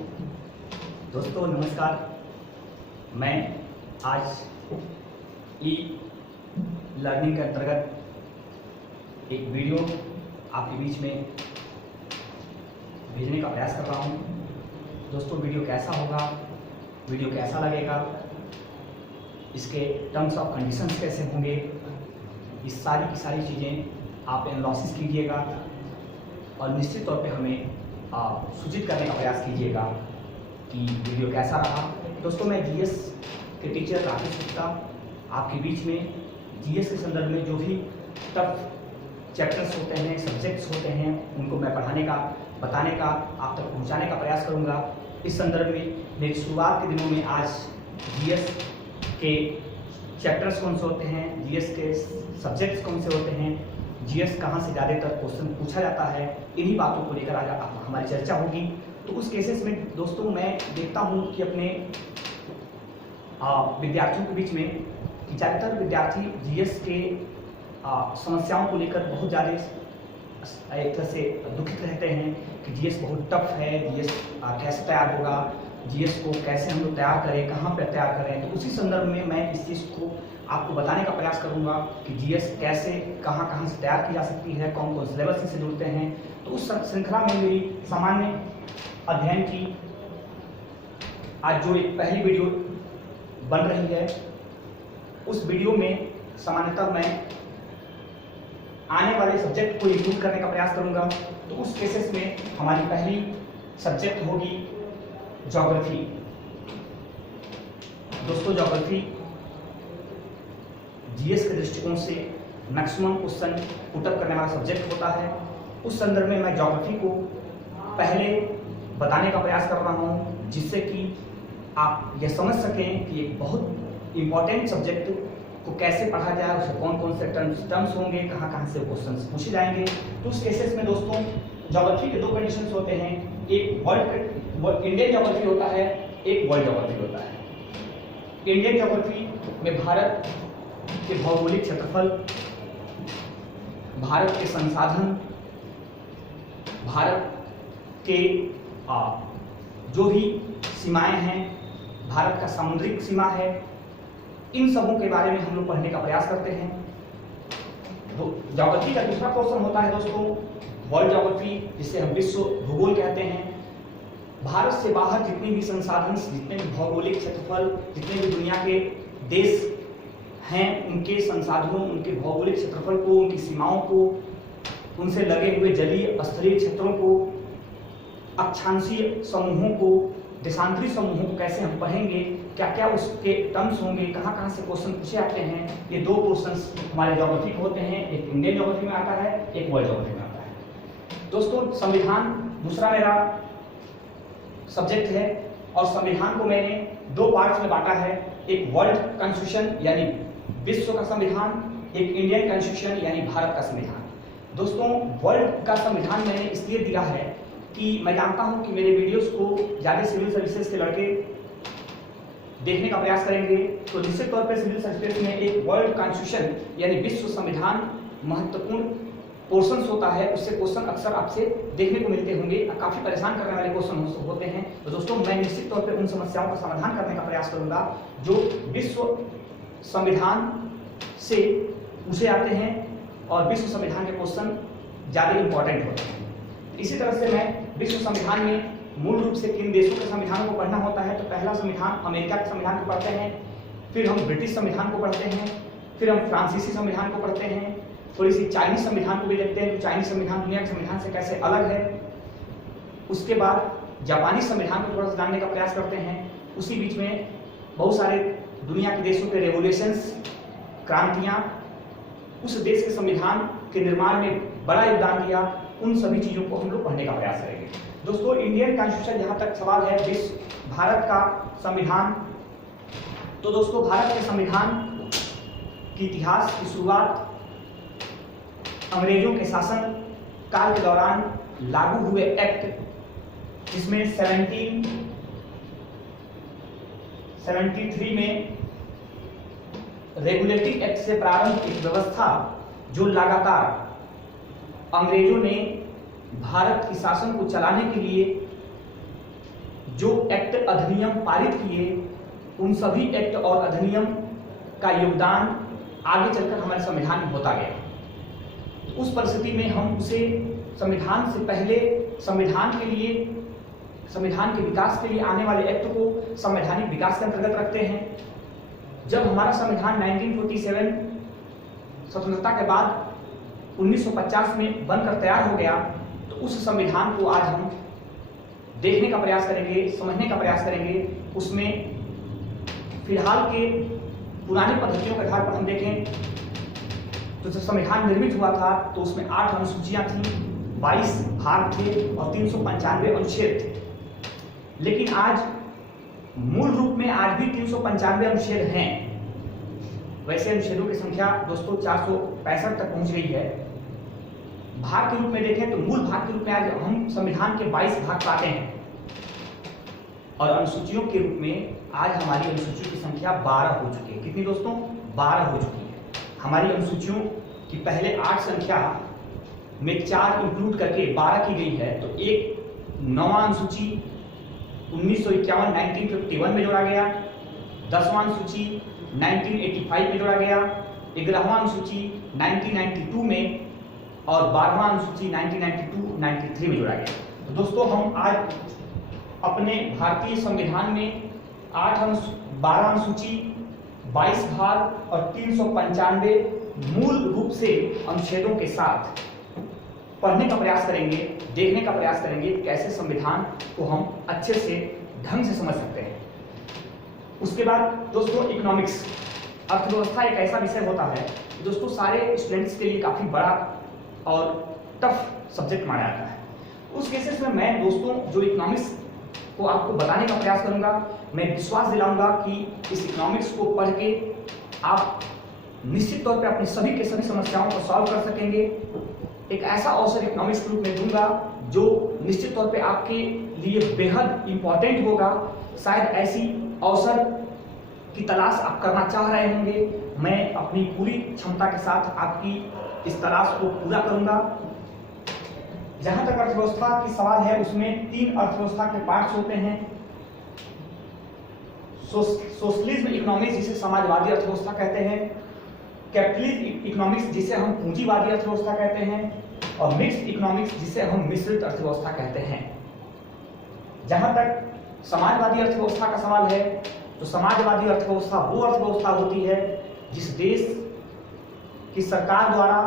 दोस्तों नमस्कार। मैं आज ई लर्निंग के अंतर्गत एक वीडियो आपके बीच में भेजने का प्रयास कर रहा हूं। दोस्तों वीडियो कैसा होगा, वीडियो कैसा लगेगा, इसके टर्म्स ऑफ कंडीशंस कैसे होंगे, इस सारी की सारी चीज़ें आप एनालिसिस कीजिएगा और निश्चित तौर पे हमें सूचित करने का प्रयास कीजिएगा कि वीडियो कैसा रहा। दोस्तों मैं जीएस के टीचर राकेश गुप्ता आपके बीच में जीएस के संदर्भ में जो भी टफ चैप्टर्स होते हैं, सब्जेक्ट्स होते हैं, उनको मैं पढ़ाने का, बताने का, आप तक पहुंचाने का प्रयास करूंगा। इस संदर्भ में मेरी शुरुआत के दिनों में आज जीएस के चैप्टर्स कौन से होते हैं, जीएस के सब्जेक्ट्स कौन से होते हैं, जीएस कहाँ से ज़्यादातर क्वेश्चन पूछा जाता है, इन्हीं बातों को लेकर आज हमारी चर्चा होगी। तो उस केसेस में दोस्तों मैं देखता हूँ कि अपने विद्यार्थियों के बीच में कि ज़्यादातर विद्यार्थी जीएस के समस्याओं को लेकर बहुत ज़्यादा एक तरह से दुखित रहते हैं कि जीएस बहुत टफ है, जीएस कैसे तैयार होगा, जीएस को कैसे हम लोग तैयार करें, कहाँ पर तैयार करें। तो उसी संदर्भ में मैं इस चीज़ को आपको बताने का प्रयास करूंगा कि जीएस कैसे कहाँ से तैयार की जा सकती है, कौन कौन सिलेबस से जुड़ते हैं। तो उस श्रृंखला में मेरी सामान्य अध्ययन की आज जो एक पहली वीडियो बन रही है, उस वीडियो में सामान्यतः मैं आने वाले सब्जेक्ट को इंक्लूड करने का प्रयास करूंगा। तो उस केसेस में हमारी पहली सब्जेक्ट होगी ज्योग्राफी। दोस्तों ज्योग्राफी जीएस के दृष्टिकोण से मैक्सिमम क्वेश्चन पुटअप करने वाला सब्जेक्ट होता है। उस संदर्भ में मैं ज्योग्राफी को पहले बताने का प्रयास कर रहा हूँ, जिससे कि आप यह समझ सकें कि एक बहुत इम्पॉर्टेंट सब्जेक्ट को कैसे पढ़ा जाए, उसे कौन कौन से टर्म्स होंगे, कहाँ से क्वेश्चन पूछे जाएंगे। तो उस केसेस में दोस्तों ज्योग्राफी के दो कंडीशंस होते हैं, एक इंडियन ज्योग्राफी होता है, एक वर्ल्ड ज्योग्राफी होता है। इंडियन ज्योग्राफी में भारत के भौगोलिक क्षेत्रफल, भारत के संसाधन, भारत के जो भी सीमाएं हैं, भारत का समुद्रिक सीमा है, इन सबों के बारे में हम लोग पढ़ने का प्रयास करते हैं। तो ज्योग्राफी का दूसरा पोर्शन होता है दोस्तों वर्ल्ड ज्योग्राफी, जिसे हम विश्व भूगोल कहते हैं। भारत से बाहर जितने भी संसाधन, जितने भी भौगोलिक क्षेत्रफल, जितने भी दुनिया के देश हैं, उनके संसाधनों, उनके भौगोलिक क्षेत्रफल को, उनकी सीमाओं को, उनसे लगे हुए जलीय स्थलीय क्षेत्रों को, अक्षांशीय समूहों को, देशांतरी समूहों को कैसे हम पढ़ेंगे, क्या क्या उसके टर्म्स होंगे, कहाँ से क्वेश्चन पूछे आते हैं। ये दो पोर्शंस हमारे ज्योग्राफी के होते हैं, एक इंडियन ज्योग्राफी में आता है, एक वर्ल्ड ज्योग्राफी में आता है। दोस्तों संविधान दूसरा मेरा सब्जेक्ट है और संविधान को मैंने दो पार्ट्स में बांटा है, एक वर्ल्ड कॉन्स्टिट्यूशन यानी विश्व का संविधान, एक इंडियन कॉन्स्टिट्यूशन यानी भारत का संविधान। दोस्तों वर्ल्ड का संविधान मैंने इसलिए दिया है कि मैं जानता हूं कि मेरे वीडियोस को ज़्यादा सिविल सर्विसेज के लड़के देखने का प्रयास करेंगे, तो निश्चित तौर पर सिविल सर्विसेज में एक वर्ल्ड कॉन्स्टिट्यूशन यानी विश्व संविधान महत्वपूर्ण पोर्शंस होता है। उससे क्वेश्चन अक्सर आपसे देखने को मिलते होंगे, काफ़ी परेशान करने वाले क्वेश्चन होते हैं। तो दोस्तों मैं निश्चित तौर पर उन समस्याओं का समाधान करने का प्रयास करूंगा जो विश्व संविधान से पूछे जाते हैं और विश्व संविधान के क्वेश्चन ज़्यादा इंपॉर्टेंट होते हैं। इसी तरह से मैं विश्व संविधान में मूल रूप से किन देशों के संविधानों को पढ़ना होता है, तो पहला संविधान अमेरिका के संविधान को पढ़ते हैं, फिर हम ब्रिटिश संविधान को पढ़ते हैं, फिर हम फ्रांसीसी संविधान को पढ़ते हैं, थोड़ी सी चाइनीज संविधान को भी देखते हैं, तो चाइनीज संविधान दुनिया के संविधान से कैसे अलग है। उसके बाद जापानी संविधान को थोड़ा सा जानने का प्रयास करते हैं। उसी बीच में बहुत सारे दुनिया के देशों के रेवोल्यूशंस, क्रांतियाँ, उस देश के संविधान के निर्माण में बड़ा योगदान दिया, उन सभी चीज़ों को हम लोग पढ़ने का प्रयास करेंगे। दोस्तों इंडियन कॉन्स्टिट्यूशन जहाँ तक सवाल है, विश्व भारत का संविधान, तो दोस्तों भारत के संविधान की इतिहास की शुरुआत अंग्रेजों के शासन काल के दौरान लागू हुए एक्ट, जिसमें 1773 में रेगुलेटिंग एक्ट से प्रारंभ एक व्यवस्था जो लगातार अंग्रेजों ने भारत की शासन को चलाने के लिए जो एक्ट अधिनियम पारित किए उन सभी एक्ट और अधिनियम का योगदान आगे चलकर हमारे संविधान में होता गया। उस परिस्थिति में हम उसे संविधान से पहले संविधान के विकास के लिए आने वाले एक्ट को संवैधानिक विकास के अंतर्गत रखते हैं। जब हमारा संविधान 1947 स्वतंत्रता के बाद 1950 में बनकर तैयार हो गया, तो उस संविधान को आज हम देखने का प्रयास करेंगे, समझने का प्रयास करेंगे। उसमें फिलहाल के पुराने पद्धतियों के आधार पर हम देखें तो जब संविधान निर्मित हुआ था तो उसमें 8 अनुसूचियां थी, 22 भाग थे और 395 अनुच्छेद थे। लेकिन आज मूल रूप में आज भी 395 अनुच्छेद हैं। वैसे अनुच्छेदों की संख्या दोस्तों 465 तक पहुंच गई है। भाग के रूप में देखें तो मूल भाग के रूप में आज हम संविधान के 22 भाग पाते हैं और अनुसूचियों के रूप में आज हमारी अनुसूचियों की संख्या 12 हो चुकी है। कितनी दोस्तों? 12 हो चुकी है। हमारी अनुसूचियों की पहले 8 संख्या में 4 इंक्लूड करके 12 की गई है, तो एक 9वां अनुसूची 1951 में जोड़ा गया, 10वां अनुसूची 1985 में जोड़ा गया, 11वां अनुसूची 1992 में और 12वां अनुसूची 1992-93 में जोड़ा गया। तो दोस्तों हम आज अपने भारतीय संविधान में 12 अनुसूची, 22 भाग और 395 मूल रूप से अनुच्छेदों के साथ पढ़ने का प्रयास करेंगे, देखने का प्रयास करेंगे कैसे संविधान को हम अच्छे से ढंग से समझ सकते हैं। उसके बाद दोस्तों इकोनॉमिक्स, अर्थव्यवस्था एक ऐसा विषय होता है दोस्तों सारे स्टूडेंट्स के लिए काफ़ी बड़ा और टफ सब्जेक्ट माना जाता है। उस केसेस में मैं दोस्तों जो इकोनॉमिक्स को आपको बताने का प्रयास करूंगा, मैं विश्वास दिलाऊंगा कि इस इकोनॉमिक्स को पढ़ के आप निश्चित तौर पे अपनी सभी के सभी समस्याओं को सॉल्व कर सकेंगे। एक ऐसा अवसर इकोनॉमिक्स के रूप में दूंगा जो निश्चित तौर पे आपके लिए बेहद इंपॉर्टेंट होगा। शायद ऐसी अवसर की तलाश आप करना चाह रहे होंगे। मैं अपनी पूरी क्षमता के साथ आपकी इस तलाश को पूरा करूंगा। जहां तक अर्थव्यवस्था की सवाल है उसमें 3 अर्थव्यवस्था के पार्ट्स होते हैं। सोशलिज्म इकोनॉमिक्स जिसे समाजवादी अर्थव्यवस्था कहते हैं, कैपिटलिज्म इकोनॉमिक्स जिसे हम पूंजीवादी अर्थव्यवस्था कहते हैं और मिक्स्ड इकोनॉमिक्स जिसे हम मिश्रित अर्थव्यवस्था कहते हैं। जहां तक समाजवादी अर्थव्यवस्था का सवाल है तो समाजवादी अर्थव्यवस्था वो अर्थव्यवस्था होती है जिस देश की सरकार द्वारा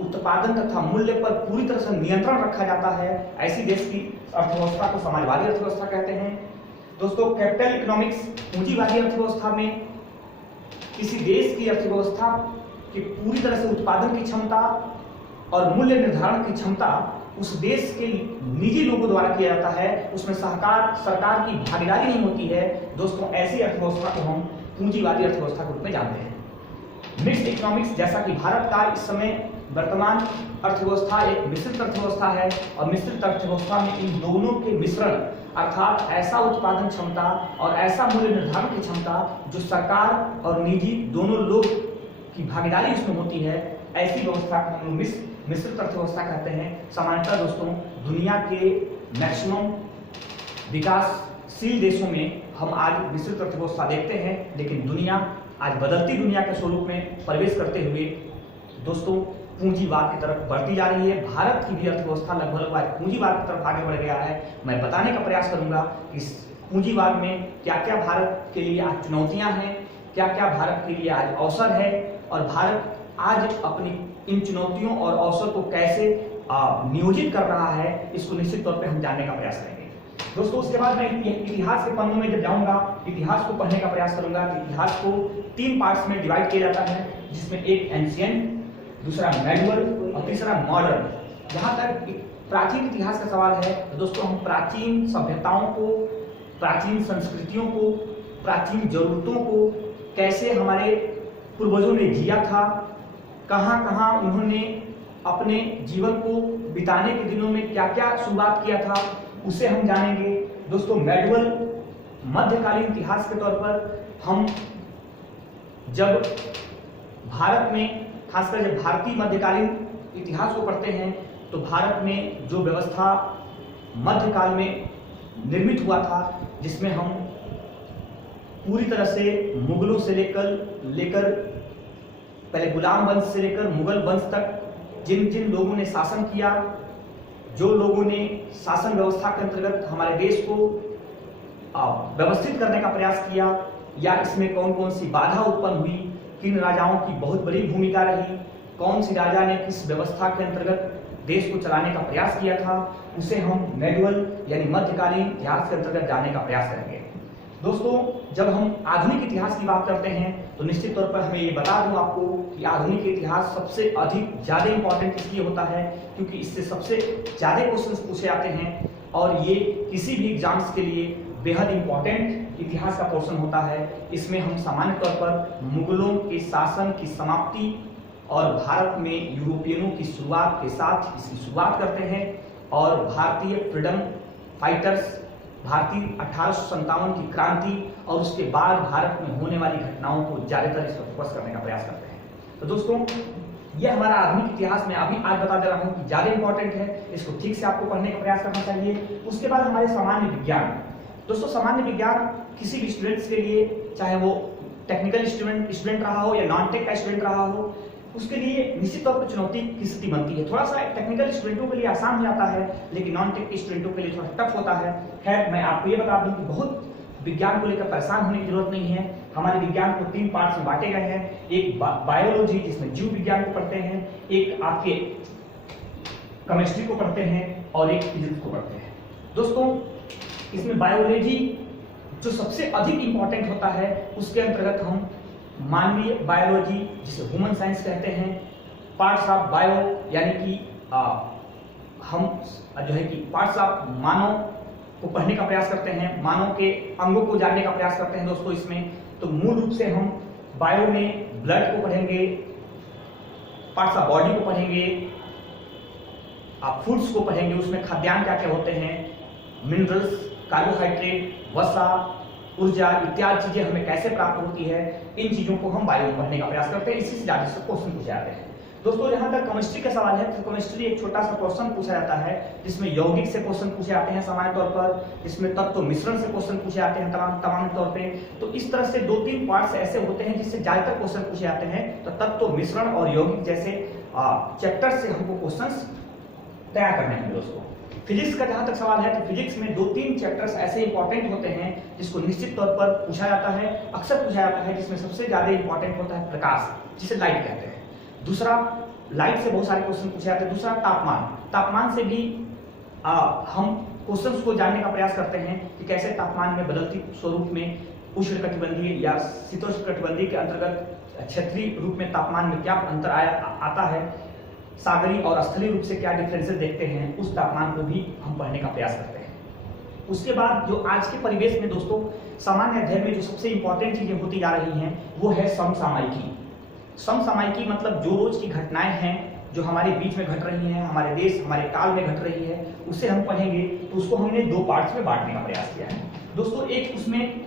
उत्पादन तथा मूल्य पर पूरी तरह से नियंत्रण रखा जाता है, ऐसी देश की अर्थव्यवस्था को समाजवादी अर्थव्यवस्था कहते हैं। दोस्तों कैपिटल इकोनॉमिक्स पूंजीवादी अर्थव्यवस्था में किसी देश की अर्थव्यवस्था की पूरी तरह से उत्पादन की क्षमता और मूल्य निर्धारण की क्षमता उस देश के निजी लोगों द्वारा किया जाता है, उसमें सरकार की भागीदारी नहीं होती है। दोस्तों ऐसी अर्थव्यवस्था को हम पूंजीवादी अर्थव्यवस्था के रूप में जानते हैं। मिक्स्ड इकोनॉमिक्स जैसा कि भारत का इस समय वर्तमान अर्थव्यवस्था एक मिश्रित अर्थव्यवस्था है और मिश्रित अर्थव्यवस्था में इन दोनों के मिश्रण अर्थात ऐसा उत्पादन क्षमता और ऐसा मूल्य निर्धारण की क्षमता जो सरकार और निजी दोनों लोग की भागीदारी उसमें होती है, ऐसी व्यवस्था को हम लोग मिश्रित अर्थव्यवस्था कहते हैं। सामान्यतः दोस्तों दुनिया के मैक्सिमम विकासशील देशों में हम आज मिश्रित अर्थव्यवस्था देखते हैं, लेकिन दुनिया आज बदलती दुनिया के स्वरूप में प्रवेश करते हुए दोस्तों पूंजीवाद की तरफ बढ़ती जा रही है। भारत की भी अर्थव्यवस्था लगभग पूंजीवाद की तरफ आगे बढ़ गया है। मैं बताने का प्रयास करूंगा इस पूंजीवाद में क्या क्या भारत के लिए आज चुनौतियां हैं, क्या क्या भारत के लिए आज अवसर है और भारत आज अपनी इन चुनौतियों और अवसर को कैसे नियोजित कर रहा है, इसको निश्चित तौर पे हम जानने का प्रयास करेंगे। दोस्तों उसके बाद मैं इतिहास के पन्नों में जब जाऊंगा इतिहास को पढ़ने का प्रयास करूंगा। इतिहास को 3 पार्ट्स में डिवाइड किया जाता है, जिसमें एक एंशिएंट, दूसरा मेडुअल और तीसरा मॉडर्न। जहां तक प्राचीन इतिहास का सवाल है तो दोस्तों हम प्राचीन सभ्यताओं को, प्राचीन संस्कृतियों को, प्राचीन जरूरतों को कैसे हमारे पूर्वजों ने जिया था, कहाँ कहाँ उन्होंने अपने जीवन को बिताने के दिनों में क्या क्या शुरुआत किया था, उसे हम जानेंगे। दोस्तों मेडुअल मध्यकालीन इतिहास के तौर पर हम जब भारत में खासकर जब भारतीय मध्यकालीन इतिहास को पढ़ते हैं तो भारत में जो व्यवस्था मध्यकाल में निर्मित हुआ था जिसमें हम पूरी तरह से मुगलों से लेकर पहले गुलाम वंश से लेकर मुगल वंश तक जिन जिन लोगों ने शासन किया, जो लोगों ने शासन व्यवस्था के अंतर्गत हमारे देश को व्यवस्थित करने का प्रयास किया, या इसमें कौन कौन सी बाधा उत्पन्न हुई, किन राजाओं की बहुत बड़ी भूमिका रही, कौन सी राजा ने किस व्यवस्था के अंतर्गत देश को चलाने का प्रयास किया था, उसे हम मेडुअल यानी मध्यकालीन इतिहास के अंतर्गत जानने का प्रयास करेंगे। दोस्तों, जब हम आधुनिक इतिहास की बात करते हैं तो निश्चित तौर पर हमें ये बता दूं आपको कि आधुनिक इतिहास सबसे ज़्यादा इंपॉर्टेंट इसलिए होता है क्योंकि इससे सबसे ज़्यादा क्वेश्चंस पूछे जाते हैं और ये किसी भी एग्जाम्स के लिए बेहद इंपॉर्टेंट इतिहास का पोर्शन होता है। इसमें हम सामान्य तौर पर मुगलों के शासन की समाप्ति और भारत में यूरोपियनों की शुरुआत के साथ इसकी शुरुआत करते हैं और भारतीय फ्रीडम फाइटर्स, भारतीय 1857 की क्रांति और उसके बाद भारत में होने वाली घटनाओं को ज़्यादातर इस पर फोकस करने का प्रयास करते हैं। तो दोस्तों, ये हमारा आधुनिक इतिहास में अभी आज बता दे रहा हूँ कि ज़्यादा इंपॉर्टेंट है, इसको ठीक से आपको पढ़ने का प्रयास करना चाहिए। उसके बाद हमारे सामान्य विज्ञान। दोस्तों, सामान्य विज्ञान किसी भी स्टूडेंट्स के लिए, चाहे वो टेक्निकल स्टूडेंट रहा हो या नॉन टेक का स्टूडेंट रहा हो, उसके लिए निश्चित तौर पर चुनौती की स्थिति बनती है। थोड़ा सा टेक्निकल स्टूडेंटों के लिए आसान हो जाता है, लेकिन नॉन टेक के स्टूडेंटों के लिए थोड़ा टफ होता है। खैर, मैं आपको ये बता दूं कि बहुत विज्ञान को लेकर परेशान होने की जरूरत नहीं है। हमारे विज्ञान को 3 पार्ट्स में बांटे गए हैं। एक बायोलॉजी, जिसमें जीव विज्ञान को पढ़ते हैं, एक आपके केमिस्ट्री को पढ़ते हैं और एक फिजिक्स को पढ़ते हैं। दोस्तों, इसमें बायोलॉजी जो सबसे अधिक इंपॉर्टेंट होता है, उसके अंतर्गत हम मानवीय बायोलॉजी, जिसे ह्यूमन साइंस कहते हैं, पार्ट्स ऑफ बायो यानी कि हम जो है कि पार्ट्स ऑफ मानव को पढ़ने का प्रयास करते हैं, मानव के अंगों को जानने का प्रयास करते हैं। दोस्तों, इसमें तो मूल रूप से हम बायो में ब्लड को पढ़ेंगे, पार्ट्स ऑफ बॉडी को पढ़ेंगे, आप फूड्स को पढ़ेंगे, उसमें खाद्यान्न क्या क्या होते हैं, मिनरल्स, कार्बोहाइड्रेट, वसा, ऊर्जा इत्यादि चीजें हमें कैसे प्राप्त होती है, इन चीजों को हम बायो में पढ़ने का प्रयास करते हैं। इसी से ज्यादा क्वेश्चन पूछे जाते हैं। दोस्तों, जहां तक केमिस्ट्री का सवाल है तो केमिस्ट्री एक छोटा सा क्वेश्चन पूछा जाता है जिसमें यौगिक से क्वेश्चन पूछे जाते हैं सामान्य तौर पर, जिसमें तत्व मिश्रण से क्वेश्चन पूछे जाते हैं तमाम तौर पे। तो इस तरह से 2-3 पार्ट्स ऐसे होते हैं जिससे ज्यादातर क्वेश्चन पूछे जाते हैं। तो तत्व मिश्रण और यौगिक जैसे चैप्टर से हमको क्वेश्चन तैयार करने हैं। दोस्तों, फिजिक्स का जहां तक सवाल है तो फिजिक्स में 2-3 चैप्टर्स ऐसे इंपॉर्टेंट होते हैं जिसको निश्चित तौर पर पूछा जाता है, अक्सर पूछा जाता है, जिसमें सबसे ज्यादा इंपॉर्टेंट होता है प्रकाश, जिसे लाइट कहते हैं। दूसरा, लाइट से बहुत सारे क्वेश्चन पूछे जाते हैं। दूसरा, तापमान से भी हम क्वेश्चंस को जानने का प्रयास करते हैं कि कैसे तापमान में बदलती स्वरूप में उष्णकटिबंधीय या शीतोष्णकटिबंधीय के अंतर्गत क्षेत्रीय रूप में तापमान में क्या अंतर आता है, सागरीय और स्थलीय रूप से क्या डिफरेंसेस देखते हैं, उस तापमान को भी हम पढ़ने का प्रयास करते हैं। उसके बाद जो आज के परिवेश में दोस्तों सामान्य अध्ययन में जो सबसे इंपॉर्टेंट चीजें होती जा रही हैं वो है समसामयिकी। समसामयिकी मतलब जो रोज की घटनाएं हैं जो हमारे बीच में घट रही हैं, हमारे देश हमारे काल में घट रही है, उसे हम पढ़ेंगे। तो उसको हमने 2 पार्ट्स में बांटने का प्रयास किया है। दोस्तों, एक उसमें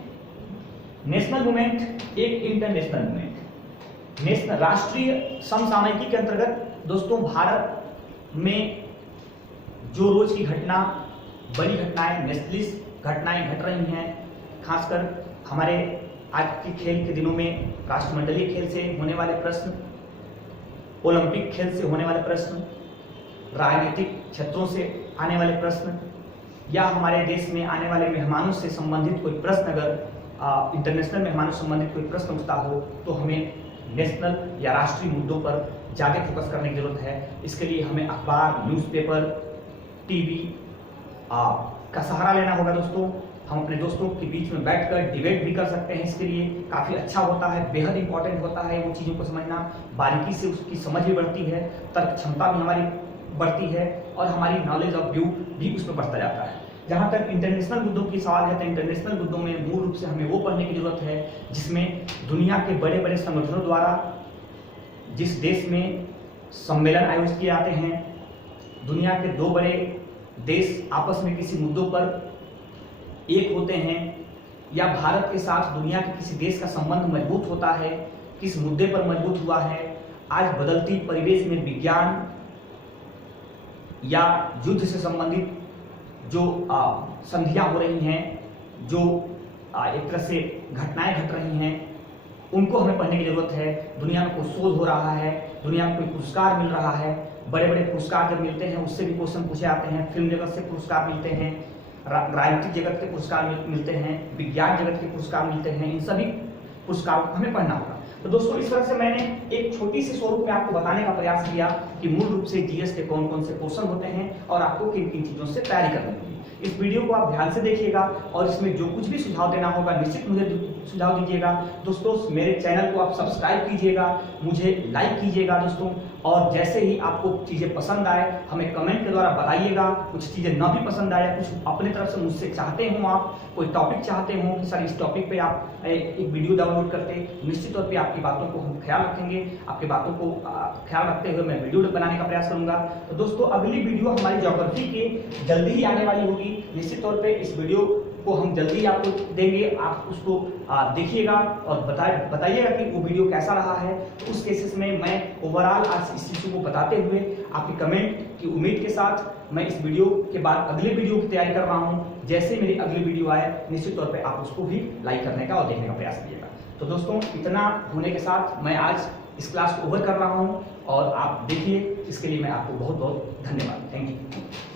नेशनल मूवमेंट, एक इंटरनेशनल मूवमेंट। नेशनल राष्ट्रीय समसामयिकी के अंतर्गत दोस्तों भारत में जो रोज की घटना, बड़ी घटनाएं, नेशनलिस्ट घटनाएं घट रही हैं, खासकर हमारे आज के खेल के दिनों में राष्ट्रमंडलीय खेल से होने वाले प्रश्न, ओलंपिक खेल से होने वाले प्रश्न, राजनीतिक क्षेत्रों से आने वाले प्रश्न, या हमारे देश में आने वाले मेहमानों से संबंधित कोई प्रश्न, अगर इंटरनेशनल मेहमानों से संबंधित कोई प्रश्न उठता हो तो हमें नेशनल या राष्ट्रीय मुद्दों पर ज़्यादा फोकस करने की जरूरत है। इसके लिए हमें अखबार, न्यूज़पेपर, टीवी का सहारा लेना होगा। दोस्तों, हम अपने दोस्तों के बीच में बैठकर डिबेट भी कर सकते हैं। इसके लिए काफ़ी अच्छा होता है, बेहद इंपॉर्टेंट होता है वो चीज़ों को समझना, बारीकी से उसकी समझ भी बढ़ती है, तर्क क्षमता भी हमारी बढ़ती है और हमारी नॉलेज ऑफ व्यू भी उसमें बढ़ता जाता है। जहाँ तक इंटरनेशनल मुद्दों की सवाल है तो इंटरनेशनल मुद्दों में मूल रूप से हमें वो पढ़ने की जरूरत है जिसमें दुनिया के बड़े बड़े संगठनों द्वारा जिस देश में सम्मेलन आयोजित किए जाते हैं, दुनिया के 2 बड़े देश आपस में किसी मुद्दों पर एक होते हैं, या भारत के साथ दुनिया के किसी देश का संबंध मजबूत होता है, किस मुद्दे पर मजबूत हुआ है। आज बदलती परिवेश में विज्ञान या युद्ध से संबंधित जो संधियां हो रही हैं, जो एक तरह से घटनाएं घट रही हैं उनको हमें पढ़ने की जरूरत है। दुनिया में कोई शोध हो रहा है, दुनिया में कोई पुरस्कार मिल रहा है, बड़े बड़े पुरस्कार जब मिलते हैं उससे भी क्वेश्चन पूछे आते हैं। फिल्म जगत से पुरस्कार मिलते हैं, राजनीतिक जगत के पुरस्कार मिलते हैं, विज्ञान जगत के पुरस्कार मिलते हैं, इन सभी पुरस्कारों को हमें पढ़ना होगा। तो दोस्तों इस तरह से मैंने एक छोटी सी स्वरूप में आपको बताने का प्रयास किया कि मूल रूप से जीएस के कौन कौन से क्वेश्चन होते हैं और आपको किन किन चीज़ों से तैयारी करनी होगी। इस वीडियो को आप ध्यान से देखिएगा और इसमें जो कुछ भी सुझाव देना होगा निश्चित मुझे सुझाव दीजिएगा। दोस्तों मेरे चैनल को आप सब्सक्राइब कीजिएगा, मुझे लाइक कीजिएगा दोस्तों, और जैसे ही आपको चीज़ें पसंद आए हमें कमेंट के द्वारा बताइएगा। कुछ चीज़ें ना भी पसंद आए, कुछ अपने तरफ से मुझसे चाहते हो, आप कोई टॉपिक चाहते हो कि सर इस टॉपिक पे आप एक वीडियो डाउनलोड करते, निश्चित तौर पे आपकी बातों को हम ख्याल रखेंगे। आपकी बातों को ख्याल रखते हुए मैं वीडियो बनाने का प्रयास करूंगा। तो दोस्तों अगली वीडियो हमारी ज्योग्राफी के जल्दी ही आने वाली होगी। निश्चित तौर पे इस वीडियो को हम जल्दी ही आपको देंगे, आप उसको देखिएगा और बताइएगा कि वो वीडियो कैसा रहा है। तो उस केसेस में मैं ओवरऑल आज इस चीज़ को बताते हुए आपकी कमेंट की उम्मीद के साथ मैं इस वीडियो के बाद अगले वीडियो की तैयारी कर रहा हूँ। जैसे मेरी अगली वीडियो आए निश्चित तौर पे आप उसको भी लाइक करने का और देखने का प्रयास कीजिएगा। तो दोस्तों इतना होने के साथ मैं आज इस क्लास को ओवर कर रहा हूँ और आप देखिए, इसके लिए मैं आपको बहुत बहुत धन्यवाद। Thank you.